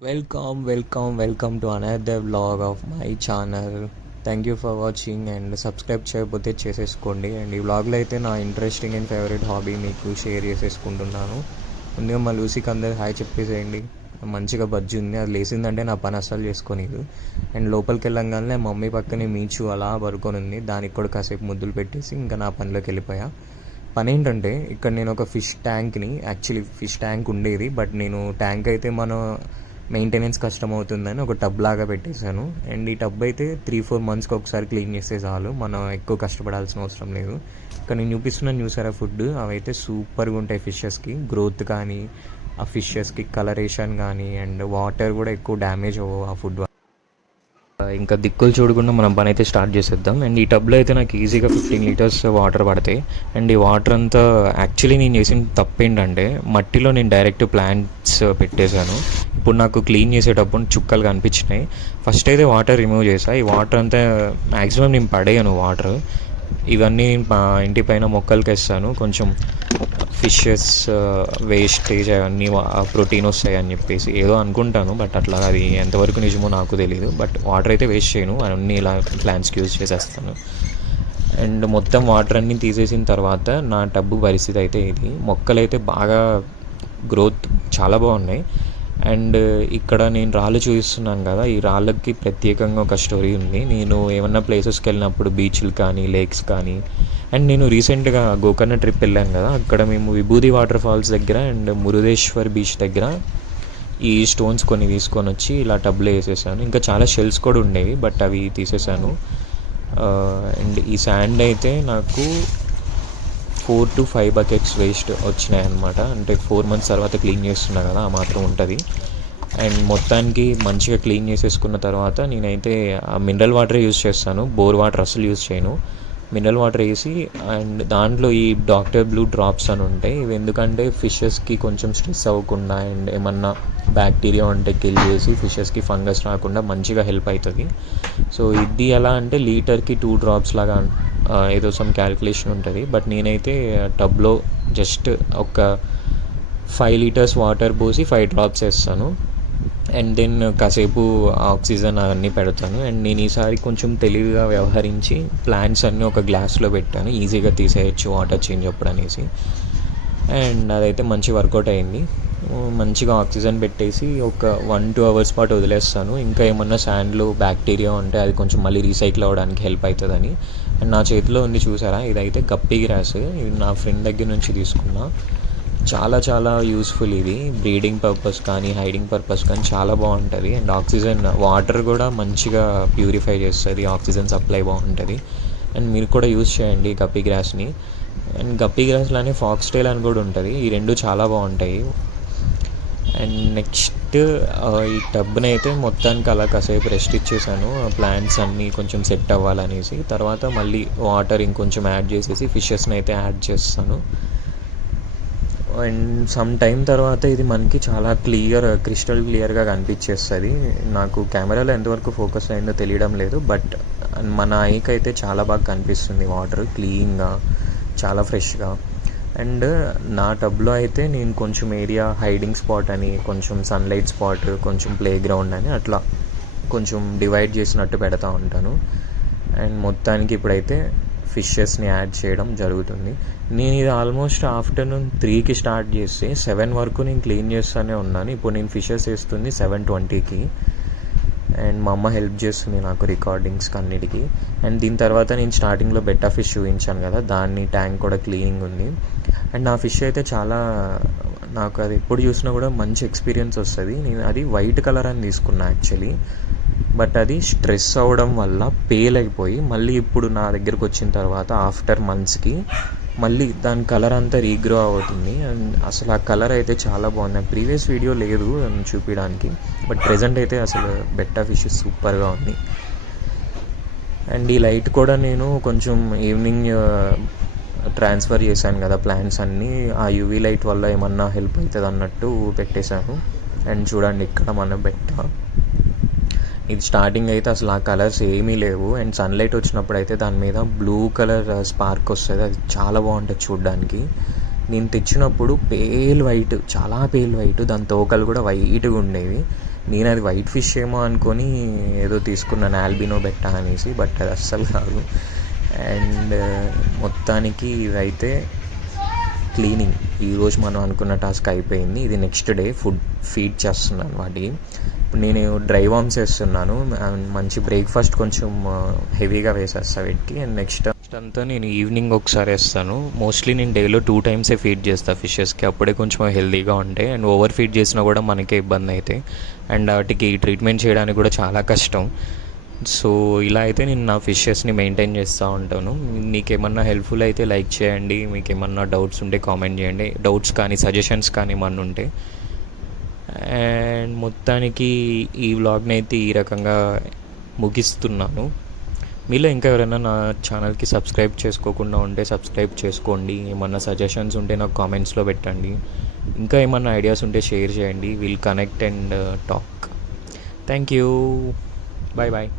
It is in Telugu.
Welcome to another vlog of my channel. Thank you for watching and subscribe చేయకపోతే చేసేసుకోండి. అండ్ ఈ వ్లాగ్లో అయితే నా ఇంట్రెస్టింగ్ అండ్ ఫేవరెట్ హాబీ మీకు షేర్ చేసేసుకుంటున్నాను. ముందుగా మా లూసీకి అందరు హాయ్ చెప్పేసేయండి. మంచిగా బజ్జి ఉంది, అది లేచిందంటే నా పని అస్సలు చేసుకోలేదు. అండ్ లోపలికి వెళ్ళంగానే మమ్మీ పక్కనే మీచు అలా పడుకొని ఉంది, దానికి కూడా కాసేపు ముద్దులు పెట్టేసి ఇంకా నా పనిలోకి వెళ్ళిపోయా. పని ఏంటంటే ఇక్కడ నేను ఒక ఫిష్ ట్యాంక్ ఉండేది, బట్ నేను ట్యాంక్ అయితే మనం మెయింటెనెన్స్ కష్టం అవుతుందని ఒక టబ్ లాగా పెట్టేశాను. అండ్ ఈ టబ్ అయితే 3-4 మంత్స్కి ఒకసారి క్లీన్ చేస్తే చాలు, మనం ఎక్కువ కష్టపడాల్సిన అవసరం లేదు. ఇక్కడ నేను చూపిస్తున్నాను చూసారా ఫుడ్, అవైతే సూపర్గా ఉంటాయి. ఫిషెస్కి గ్రోత్ కానీ, ఆ ఫిషెస్కి కలరేషన్ కానీ, అండ్ వాటర్ కూడా ఎక్కువ డ్యామేజ్ అవ్వవు ఆ ఫుడ్. ఇంకా దిక్కులు చూడకుండా మనం పని అయితే స్టార్ట్ చేసేద్దాం. అండ్ ఈ టబ్లో అయితే నాకు ఈజీగా 15 లీటర్స్ వాటర్ పడతాయి. అండ్ ఈ వాటర్ అంతా యాక్చువల్లీ నేను చేసిన తప్పు ఏంటంటే మట్టిలో నేను డైరెక్ట్ ప్లాంట్స్ పెట్టేశాను. ఇప్పుడు నాకు క్లీన్ చేసేటప్పుడు చుక్కలు కనిపించినాయి. ఫస్ట్ అయితే వాటర్ రిమూవ్ చేసా. ఈ వాటర్ అంతా మ్యాక్సిమం నేను పడేయను వాటర్. ఇవన్నీ మా ఇంటి పైన మొక్కలకి వేస్తాను. కొంచెం ఫిషెస్ వేస్టేజ్ అవన్నీ ప్రోటీన్ వస్తాయి అని చెప్పేసి ఏదో అనుకుంటాను, బట్ అట్లా అది ఎంతవరకు నిజమో నాకు తెలియదు. బట్ వాటర్ అయితే వేస్ట్ చేయను, అవన్నీ ఇలా ప్లాంట్స్కి యూజ్ చేసేస్తాను. అండ్ మొత్తం వాటర్ అన్నీ తీసేసిన తర్వాత నా టబ్బు పరిస్థితి అయితే ఇది. మొక్కలు అయితే బాగా గ్రోత్ చాలా బాగున్నాయి. అండ్ ఇక్కడ నేను రాళ్ళు చూపిస్తున్నాను కదా, ఈ రాళ్ళకి ప్రత్యేకంగా ఒక స్టోరీ ఉంది. నేను ఏమన్నా ప్లేసెస్కి వెళ్ళినప్పుడు బీచ్లు కానీ, లేక్స్ కానీ, అండ్ నేను రీసెంట్గా గోకర్ణ ట్రిప్ వెళ్ళాను కదా, అక్కడ మేము విభూది వాటర్ ఫాల్స్ దగ్గర అండ్ మురుదేశ్వర్ బీచ్ దగ్గర ఈ స్టోన్స్ కొన్ని తీసుకొని వచ్చి ఇలా టబ్లో వేసేసాను. ఇంకా చాలా షెల్స్ కూడా ఉండేవి, బట్ అవి తీసేసాను. అండ్ ఈ శాండ్ అయితే నాకు 4 to 5 బకెట్స్ వేస్ట్ వచ్చినాయి అనమాట. అంటే 4 months తర్వాత క్లీన్ చేస్తున్నా కదా, ఆ మాత్రం ఉంటుంది. అండ్ మొత్తానికి మంచిగా క్లీన్ చేసేసుకున్న తర్వాత నేనైతే మినరల్ వాటర్ యూజ్ చేస్తాను, బోర్ వాటర్ అసలు యూజ్ చేయను. మినరల్ వాటర్ వేసి అండ్ దాంట్లో ఈ డాక్టర్ బ్లూ డ్రాప్స్ అని ఉంటాయి. ఇవి ఎందుకంటే ఫిషెస్కి కొంచెం స్ట్రెస్ అవ్వకుండా అండ్ ఏమన్నా బ్యాక్టీరియా ఉంటే కిల్ చేసి ఫిషెస్కి ఫంగస్ రాకుండా మంచిగా హెల్ప్ అవుతుంది. సో ఇది ఎలా అంటే లీటర్కి 2 drops లాగా ఏదో సమ్ క్యాలిక్యులేషన్ ఉంటుంది. బట్ నేనైతే టబ్లో జస్ట్ ఒక 5 liters వాటర్ పోసి 5 drops వేస్తాను. అండ్ దెన్ కాసేపు ఆక్సిజన్ అవన్నీ పెడతాను. అండ్ నేను ఈసారి కొంచెం తెలివిగా వ్యవహరించి ప్లాంట్స్ అన్నీ ఒక గ్లాస్లో పెట్టాను, ఈజీగా తీసేయచ్చు వాటర్ చేంజ్ అప్పుడు అనేసి. అండ్ అదైతే మంచి వర్కౌట్ అయింది. మంచిగా ఆక్సిజన్ పెట్టేసి ఒక 1-2 hours పాటు వదిలేస్తాను. ఇంకా ఏమన్నా శాండ్లో బ్యాక్టీరియా ఉంటే అది కొంచెం మళ్ళీ రీసైకిల్ అవ్వడానికి హెల్ప్ అవుతుందని. అండ్ నా చేతిలో ఉంది చూసారా, ఇదైతే గప్పీ గ్రాస్. ఇది నా ఫ్రెండ్ దగ్గర నుంచి తీసుకున్నా. చాలా యూస్ఫుల్ ఇది, బ్రీడింగ్ పర్పస్ కానీ హైడింగ్ పర్పస్ కానీ చాలా బాగుంటుంది. అండ్ ఆక్సిజన్ వాటర్ కూడా మంచిగా ప్యూరిఫై చేస్తుంది, ఆక్సిజన్ సప్లై బాగుంటుంది. అండ్ మీరు కూడా యూజ్ చేయండి గప్పీ గ్రాస్ని. అండ్ గప్పీ గ్రాస్లోనే ఫాక్స్ టైల్ అని కూడా ఉంటుంది, ఈ రెండు చాలా బాగుంటాయి. అండ్ నెక్స్ట్ ఈ టబ్ని అయితే మొత్తానికి అలా కాసేపు రెస్ట్ ఇచ్చేసాను, ప్లాంట్స్ అన్నీ కొంచెం సెట్ అవ్వాలనేసి. తర్వాత మళ్ళీ వాటర్ ఇంకొంచెం యాడ్ చేసేసి ఫిషెస్ని అయితే యాడ్ చేస్తాను. అండ్ సమ్ టైం తర్వాత ఇది మనకి చాలా క్రిస్టల్ క్లియర్గా కనిపించేస్తుంది. నాకు కెమెరాలో ఎంతవరకు ఫోకస్ అయిందో తెలియడం లేదు, బట్ మన ఐకి అయితే చాలా బాగా కనిపిస్తుంది వాటర్ క్లీన్గా, చాలా ఫ్రెష్గా. అండ్ నా టబ్లో అయితే నేను కొంచెం ఏరియా హైడింగ్ స్పాట్ అని, కొంచెం సన్లైట్ స్పాట్, కొంచెం ప్లే గ్రౌండ్ అని అట్లా కొంచెం డివైడ్ చేసినట్టు పెడతా ఉంటాను. అండ్ మొత్తానికి ఇప్పుడైతే ఫిషెస్ని యాడ్ చేయడం జరుగుతుంది. నేను ఇది ఆల్మోస్ట్ ఆఫ్టర్నూన్ 3కి స్టార్ట్ చేస్తే 7 వరకు నేను క్లీన్ చేస్తూనే ఉన్నాను. ఇప్పుడు నేను ఫిషెస్ వేస్తుంది 7:20కి. అండ్ మా అమ్మ హెల్ప్ చేస్తుంది నాకు రికార్డింగ్స్కి అన్నిటికీ. అండ్ దీని తర్వాత నేను స్టార్టింగ్లో బెట్టా ఫిష్ చూపించాను కదా, దాన్ని ట్యాంక్ కూడా క్లీనింగ్ ఉంది. అండ్ నా ఫిష్ అయితే నాకు అది ఎప్పుడు చూసినా కూడా మంచి ఎక్స్పీరియన్స్ వస్తుంది. నేను అది వైట్ కలర్ అని తీసుకున్నా యాక్చువల్లీ, బట్ అది స్ట్రెస్ అవ్వడం వల్ల పేల్ అయిపోయి మళ్ళీ ఇప్పుడు నా దగ్గరకు వచ్చిన తర్వాత ఆఫ్టర్ మంత్స్కి మళ్ళీ దాని కలర్ అంతా రీగ్రో అవుతుంది. అండ్ అసలు ఆ కలర్ అయితే చాలా బాగుంది. ప్రీవియస్ వీడియో లేదు చూపించడానికి, బట్ ప్రెజెంట్ అయితే అసలు బెట్టా ఫిష్ సూపర్గా ఉంది. అండ్ ఈ లైట్ కూడా నేను కొంచెం ఈవినింగ్ ట్రాన్స్ఫర్ చేశాను కదా ప్లాంట్స్ అన్నీ, ఆ యూవీ లైట్ వల్ల ఏమన్నా హెల్ప్ అవుతుంది అన్నట్టు పెట్టేశాను. అండ్ చూడండి ఇక్కడ మన బెట్టా, ఇది స్టార్టింగ్ అయితే అసలు ఆ కలర్స్ ఏమీ లేవు. అండ్ సన్లైట్ వచ్చినప్పుడు అయితే దాని మీద బ్లూ కలర్ స్పార్క్ వస్తుంది, అది చాలా బాగుంటుంది చూడడానికి. నేను తెచ్చినప్పుడు చాలా పేల్ వైట్, దాని తోకలు కూడా వైట్గా ఉండేవి. నేను అది వైట్ ఫిష్ ఏమో అనుకొని ఏదో తీసుకున్నాను ఆల్బినో బెట్టా అనేసి, బట్ అది అస్సలు కాదు. అండ్ మొత్తానికి ఇదైతే క్లీనింగ్ ఈరోజు మనం అనుకున్న టాస్క్ అయిపోయింది. ఇది నెక్స్ట్ డే ఫీడ్ చేస్తున్నాను వాటికి. ఇప్పుడు నేను డ్రై వామ్స్ వేస్తున్నాను. మంచి బ్రేక్ఫాస్ట్ కొంచెం హెవీగా వేసేస్తా వీటికి. అండ్ నెక్స్ట్ అంతా నేను ఈవినింగ్ ఒకసారి వేస్తాను. మోస్ట్లీ నేను డేలో 2 టైమ్సే ఫీడ్ చేస్తాను ఫిషెస్కి, అప్పుడే కొంచెం హెల్తీగా ఉంటాయి. అండ్ ఓవర్ ఫీడ్ చేసినా కూడా మనకే ఇబ్బంది అవుతాయి, అండ్ వాటికి ట్రీట్మెంట్ చేయడానికి కూడా చాలా కష్టం. సో ఇలా అయితే నేను నా ఫిషెస్ని మెయింటైన్ చేస్తూ ఉంటాను. మీకు ఏమన్నా హెల్ప్ఫుల్ అయితే లైక్ చేయండి, మీకు ఏమన్నా డౌట్స్ ఉంటే కామెంట్ చేయండి, డౌట్స్ కానీ సజెషన్స్ కానీ ఏమన్నా ఉంటే. అండ్ మొత్తానికి ఈ వ్లాగ్ని అయితే ఈ రకంగా ముగిస్తున్నాను. మీలో ఇంకా ఎవరైనా నా ఛానల్కి సబ్స్క్రైబ్ చేసుకోకుండా ఉంటే సబ్స్క్రైబ్ చేసుకోండి. ఏమన్నా సజెషన్స్ ఉంటే నాకు కామెంట్స్లో పెట్టండి. ఇంకా ఏమన్నా ఐడియాస్ ఉంటే షేర్ చేయండి. Will connect and talk. Thank you. Bye bye.